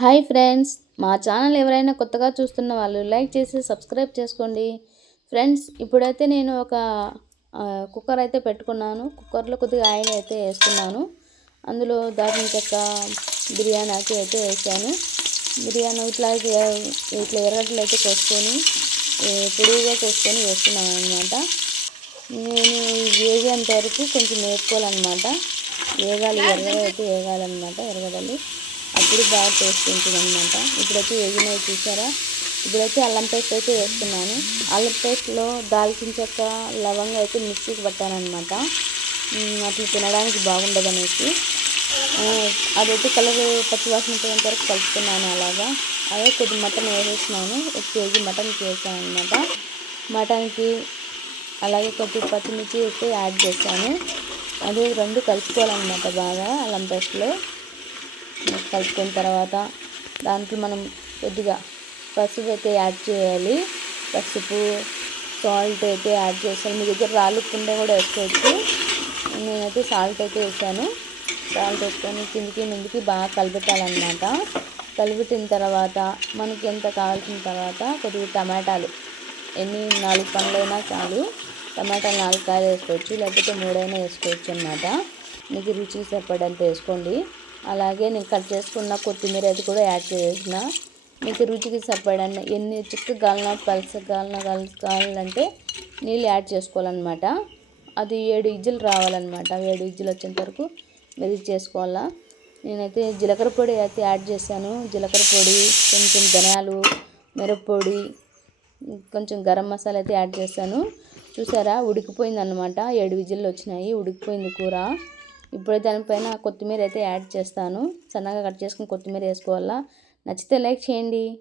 Hi friends మా channel ఎవరైనా కొత్తగా చూస్తున్న వాళ్ళు లైక్ చేసి సబ్స్క్రైబ్ చేసుకోండి. ఫ్రెండ్స్ ఇప్పుడైతే నేను ఒక కుక్కర్ అయితే పెట్టుకున్నాను. కుక్కర్లో కొద్దిగా ఆయిల్ అయితే వేస్తున్నాను. అందులో దాచిన చెక్క బిర్యానీ అయితే వేసాను. బిర్యానీ ఇట్లా ఇట్లా ఎర్రగడ్డలు అయితే కోసుకొని పొడుగుగా కోసుకొని వేస్తున్నాను అనమాట నేను వేగేంత వరకు కొంచెం వేసుకోవాలన్నమాట వేగాలి ఎర్రగా అయితే వేగాలన్నమాట ఎర్రగడ్డలు. అప్పుడు బాగా టేస్ట్ ఉంటుంది అనమాట ఇప్పుడైతే వేగినవి చూసారా? ఇప్పుడైతే అల్లం పేస్ట్ అయితే వేస్తున్నాను. అల్లం పేస్ట్లో దాల్చిన చెక్క లవంగా అయితే మిక్సీకి పట్టానమాట అట్లా తినడానికి బాగుండదు అనేసి అదైతే కలర్ పచ్చివాసన పోయేంత వరకు కలుపుతున్నాను అలాగా. అదే కొద్ది మటన్ వేసేసినాను. ఒక కేజీ మటన్ చేసాను అనమాట మటన్కి అలాగే కొద్ది పచ్చిమిర్చి అయితే యాడ్ చేశాను. అది రెండు కలుపుకోవాలన్నమాట బాగా అల్లం పేస్ట్లో. కలుపుకున్న తర్వాత దాంట్లో మనం కొద్దిగా పసుపు అయితే యాడ్ చేయాలి. పసుపు సాల్ట్ అయితే యాడ్ చేస్తాను. మీ దగ్గర రాళ్ళు కుండ కూడా వేసుకోవచ్చు. నేనైతే సాల్ట్ అయితే వేసాను. సాల్ట్ వేసుకొని కిందికి ముందుకి బాగా కలిపెట్టాలన్నమాట కలిపెట్టిన తర్వాత మనకి ఎంత కావాల్సిన తర్వాత కొద్దిగా టమాటాలు. ఎన్ని నాలుగు పండ్లైనా చాలు. టమాటాలు నాలుగు కాయలు వేసుకోవచ్చు. లేకపోతే మూడైనా వేసుకోవచ్చు అన్నమాట. మీకు రుచికి సరిపడంత వేసుకోండి. అలాగే నేను కట్ చేసుకున్న కొత్తిమీర అది కూడా యాడ్ చేసిన. మీకు రుచికి సరిపడన్న ఎన్ని చిక్కు గాలిన పలస గాలిన కాలాలంటే నీళ్ళు యాడ్ చేసుకోవాలన్నమాట. అది ఏడు ఇజ్జులు రావాలన్నమాట. ఏడు ఇజ్జులు వచ్చేంత వరకు మెదిగి చేసుకోవాలా. నేనైతే జీలకర్ర పొడి అయితే యాడ్ చేశాను. జీలకర్ర పొడి కొంచెం ధనియాలు మిరప్పొడి కొంచెం గరం మసాలా అయితే యాడ్ చేశాను. చూసారా? ఉడికిపోయింది అనమాట ఏడు విజిల్లు వచ్చినాయి. ఉడికిపోయింది కూర. ఇప్పుడే దానిపైన కొత్తిమీర అయితే యాడ్ చేస్తాను. సన్నగా కట్ చేసుకుని కొత్తిమీర వేసుకోవాలా? నచ్చితే లైక్ చేయండి.